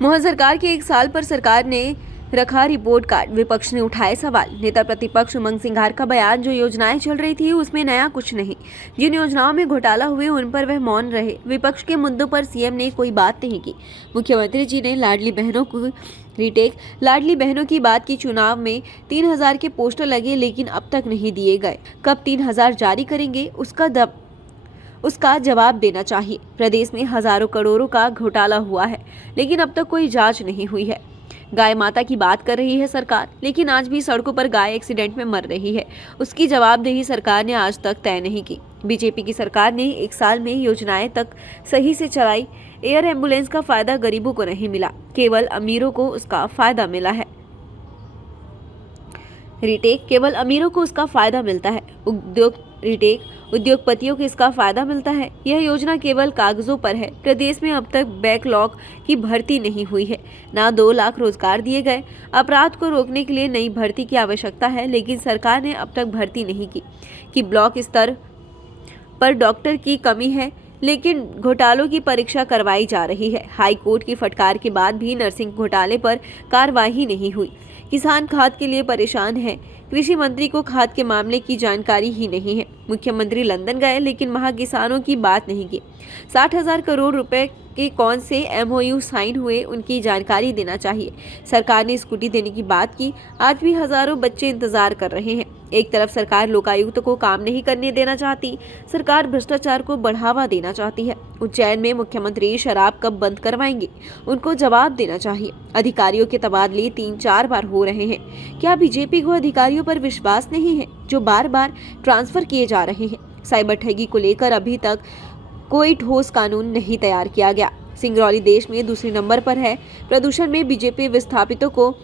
मोहन सरकार के एक साल पर सरकार ने रखा रिपोर्ट कार्ड। विपक्ष ने उठाए सवाल। नेता प्रतिपक्ष उमंग सिंघार का बयान, जो योजनाएं चल रही थी उसमें नया कुछ नहीं। जिन योजनाओं में घोटाला हुए उन पर वह मौन रहे। विपक्ष के मुद्दों पर सीएम ने कोई बात नहीं की। मुख्यमंत्री जी ने लाडली बहनों को रीटेक, लाडली बहनों की बात की। चुनाव में 3000 के पोस्टर लगे लेकिन अब तक नहीं दिए गए। कब 3000 जारी करेंगे उसका जवाब देना चाहिए। प्रदेश में हजारों करोड़ों का घोटाला हुआ है लेकिन अब तक कोई जांच नहीं हुई है। गाय माता की बात कर रही है सरकार, लेकिन आज भी सड़कों पर गाय एक्सीडेंट में मर रही है। उसकी जवाबदेही सरकार ने आज तक तय नहीं की। बीजेपी की सरकार ने एक साल में योजनाएं तक सही से चलाई। एयर एम्बुलेंस का फायदा गरीबों को नहीं मिला, केवल अमीरों को उसका फायदा मिला है। रीटेक, केवल अमीरों को उसका फायदा मिलता है। उद्योगपतियों को इसका फायदा मिलता है। यह योजना केवल कागजों पर है। प्रदेश में अब तक बैकलॉग की भर्ती नहीं हुई है, ना 2 लाख रोजगार दिए गए। अपराध को रोकने के लिए नई भर्ती की आवश्यकता है, लेकिन सरकार ने अब तक भर्ती नहीं की। कि ब्लॉक स्तर पर डॉक्टर की कमी है, लेकिन घोटालों की परीक्षा करवाई जा रही है। हाई कोर्ट की फटकार के बाद भी नर्सिंग घोटाले पर कार्रवाई नहीं हुई। किसान खाद के लिए परेशान है। कृषि मंत्री को खाद के मामले की जानकारी ही नहीं है। मुख्यमंत्री लंदन गए लेकिन वहां किसानों की बात नहीं की। 60,000 करोड़ रुपए के कौन से एमओयू साइन हुए, उनकी जानकारी देना चाहिए। सरकार ने स्कूटी देने की बात की, आज भी हजारों बच्चे इंतजार कर रहे हैं। एक तरफ सरकार लोकायुक्त को काम नहीं करने देना चाहती, सरकार भ्रष्टाचार को बढ़ावा देना चाहती है। उज्जैन में मुख्यमंत्री शराब कब बंद करवाएंगे, उनको जवाब देना चाहिए। अधिकारियों के तबादले 3-4 बार हो रहे हैं। क्या बीजेपी को अधिकारियों पर विश्वास नहीं है जो बार बार ट्रांसफर किए जा रहे हैं? साइबर ठगी को लेकर अभी तक कोई ठोस कानून नहीं तैयार किया गया। सिंगरौली देश में दूसरे नंबर पर है। प्रदूषण में बीजेपी विस्थापितों को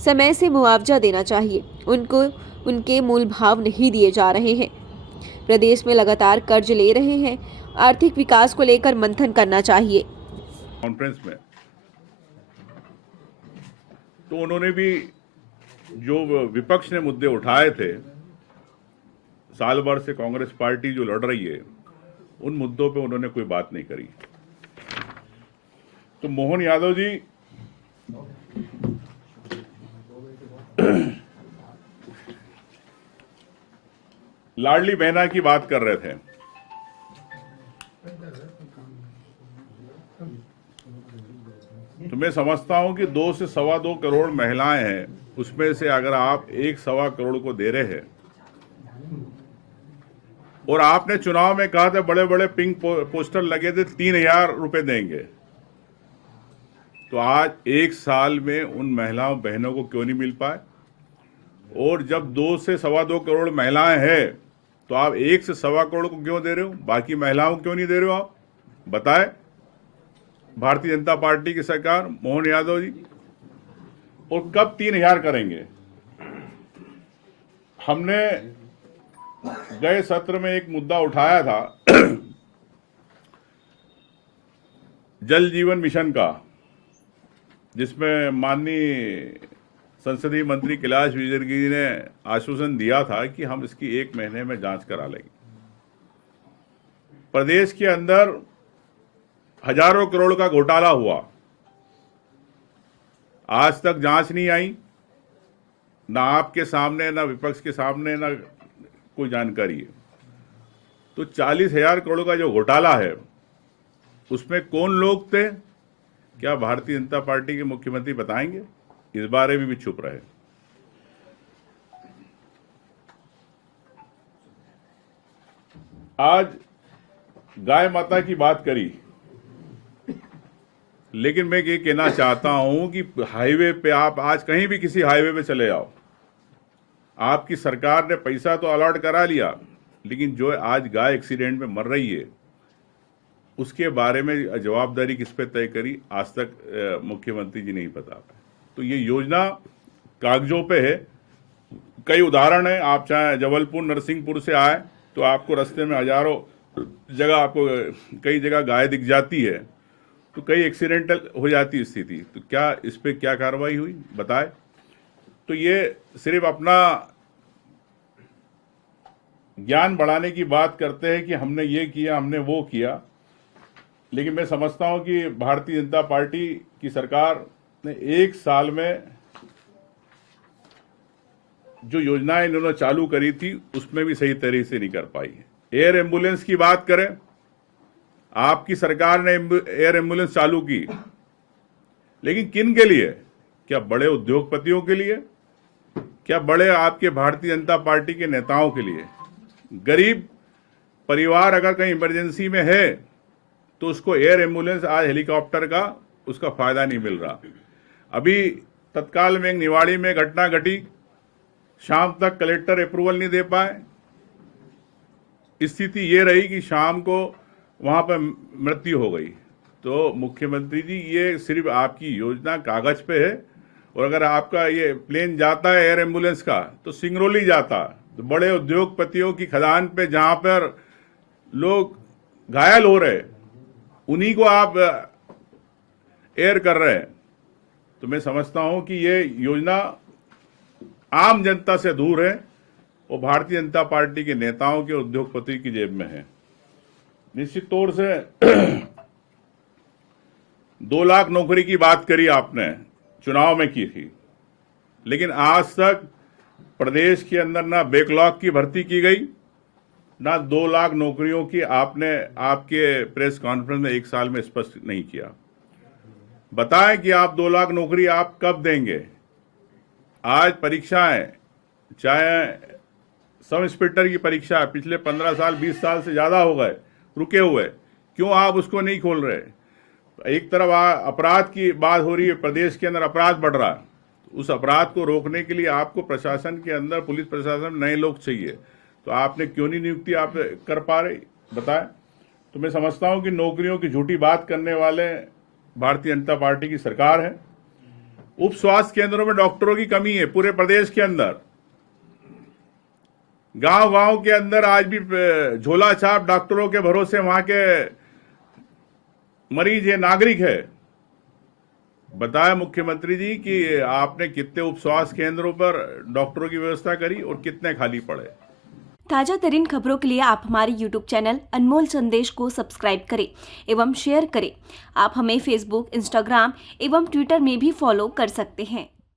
समय से मुआवजा देना चाहिए। उनको उनके मूल भाव नहीं दिए जा रहे हैं। प्रदेश में लगातार कर्ज ले रहे हैं। आर्थिक विकास को लेकर मंथन करना चाहिए। कॉन्फ्रेंस में तो उन्होंने भी जो विपक्ष ने मुद्दे उठाए थे, साल भर से कांग्रेस पार्टी जो लड़ रही है, उन मुद्दों पे उन्होंने कोई बात नहीं करी। तो मोहन यादव जी लाडली बहना की बात कर रहे थे। तो मैं समझता हूं कि 2 से 2.25 करोड़ महिलाएं हैं, उसमें से अगर आप 1-1.25 करोड़ को दे रहे हैं और आपने चुनाव में कहा था बड़े बड़े पिंक पोस्टर लगे थे 3,000 रुपए देंगे, तो आज एक साल में उन महिलाओं बहनों को क्यों नहीं मिल पाए? और जब 2 से 2.25 करोड़ महिलाएं हैं तो आप 1 से 1.25 करोड़ को क्यों दे रहे हो? बाकी महिलाओं को क्यों नहीं दे रहे हो? आप बताएं। भारतीय जनता पार्टी की सरकार, मोहन यादव जी, और कब 3,000 करेंगे? हमने गए सत्र में एक मुद्दा उठाया था जल जीवन मिशन का, जिसमें माननीय संसदीय मंत्री कैलाश विजयवर्गीय जी ने आश्वासन दिया था कि हम इसकी 1 महीने में जांच करा लेंगे। प्रदेश के अंदर हजारों करोड़ का घोटाला हुआ, आज तक जांच नहीं आई। ना आपके सामने, ना विपक्ष के सामने, ना कोई जानकारी है। तो 40,000 करोड़ का जो घोटाला है, उसमें कौन लोग थे? क्या भारतीय जनता पार्टी के मुख्यमंत्री बताएंगे? इस बारे में भी चुप रहे। आज गाय माता की बात करी, लेकिन मैं ये कहना चाहता हूं कि हाईवे पे आप आज कहीं भी किसी हाईवे पे चले जाओ, आपकी सरकार ने पैसा तो अलॉट करा लिया, लेकिन जो आज गाय एक्सीडेंट में मर रही है, उसके बारे में जवाबदारी किस पे तय करी, आज तक मुख्यमंत्री जी नहीं बता पाए। तो ये योजना कागजों पे है। कई उदाहरण है, आप चाहे जबलपुर नरसिंहपुर से आए तो आपको रास्ते में हजारों जगह, आपको कई जगह गाय दिख जाती है, तो कई एक्सीडेंटल हो जाती स्थिति। तो क्या इस पे क्या कार्रवाई हुई, बताए? तो ये सिर्फ अपना ज्ञान बढ़ाने की बात करते हैं कि हमने ये किया, हमने वो किया, लेकिन मैं समझता हूं कि भारतीय जनता पार्टी की सरकार ने 1 साल में जो योजनाएं इन्होंने चालू करी थी उसमें भी सही तरीके से नहीं कर पाई। एयर एम्बुलेंस की बात करें, आपकी सरकार ने एयर एम्बुलेंस चालू की, लेकिन किन के लिए? क्या बड़े उद्योगपतियों के लिए? क्या बड़े आपके भारतीय जनता पार्टी के नेताओं के लिए? गरीब परिवार अगर कहीं इमरजेंसी में है तो उसको एयर एम्बुलेंस, आज हेलीकॉप्टर का उसका फायदा नहीं मिल रहा। अभी तत्काल में एक निवाड़ी में घटना घटी, शाम तक कलेक्टर अप्रूवल नहीं दे पाए। स्थिति ये रही कि शाम को वहां पर मृत्यु हो गई। तो मुख्यमंत्री जी, ये सिर्फ आपकी योजना कागज पे है, और अगर आपका ये प्लेन जाता है एयर एम्बुलेंस का तो सिंगरौली जाता, तो बड़े उद्योगपतियों की खदान पे जहां पर लोग घायल हो रहे उन्हीं को आप एयर कर रहे हैं। तो मैं समझता हूं कि ये योजना आम जनता से दूर है, वो भारतीय जनता पार्टी के नेताओं के, उद्योगपति की जेब में है। निश्चित तौर से 2 लाख नौकरी की बात करी आपने, चुनाव में की थी, लेकिन आज तक प्रदेश के अंदर ना बैकलॉग की भर्ती की गई, ना 2 लाख नौकरियों की आपने आपके प्रेस कॉन्फ्रेंस में 1 साल में स्पष्ट नहीं किया। बताएं कि आप 2 लाख नौकरी आप कब देंगे? आज परीक्षाएं, चाहे सब इंस्पेक्टर की परीक्षा पिछले 15 साल 20 साल से ज्यादा हो गए रुके हुए, क्यों आप उसको नहीं खोल रहे? एक तरफ अपराध की बात हो रही है, प्रदेश के अंदर अपराध बढ़ रहा है, उस अपराध को रोकने के लिए आपको प्रशासन के अंदर, पुलिस प्रशासन में नए लोग चाहिए, तो आपने क्यों नहीं नियुक्ति आप कर पा रहे? बताएं। तो मैं समझता हूं कि नौकरियों की झूठी बात करने वाले भारतीय जनता पार्टी की सरकार है। उप स्वास्थ्य केंद्रों में डॉक्टरों की कमी है पूरे प्रदेश के अंदर। गांव गांव के अंदर आज भी झोला छाप डॉक्टरों के भरोसे वहां के मरीज है, नागरिक है। बताया मुख्यमंत्री जी कि आपने कितने उप स्वास्थ्य केंद्रों पर डॉक्टरों की व्यवस्था करी और कितने खाली पड़े। ताजा तरीन खबरों के लिए आप हमारे YouTube चैनल अनमोल संदेश को सब्सक्राइब करें एवं शेयर करें। आप हमें Facebook, Instagram एवं Twitter में भी फॉलो कर सकते हैं।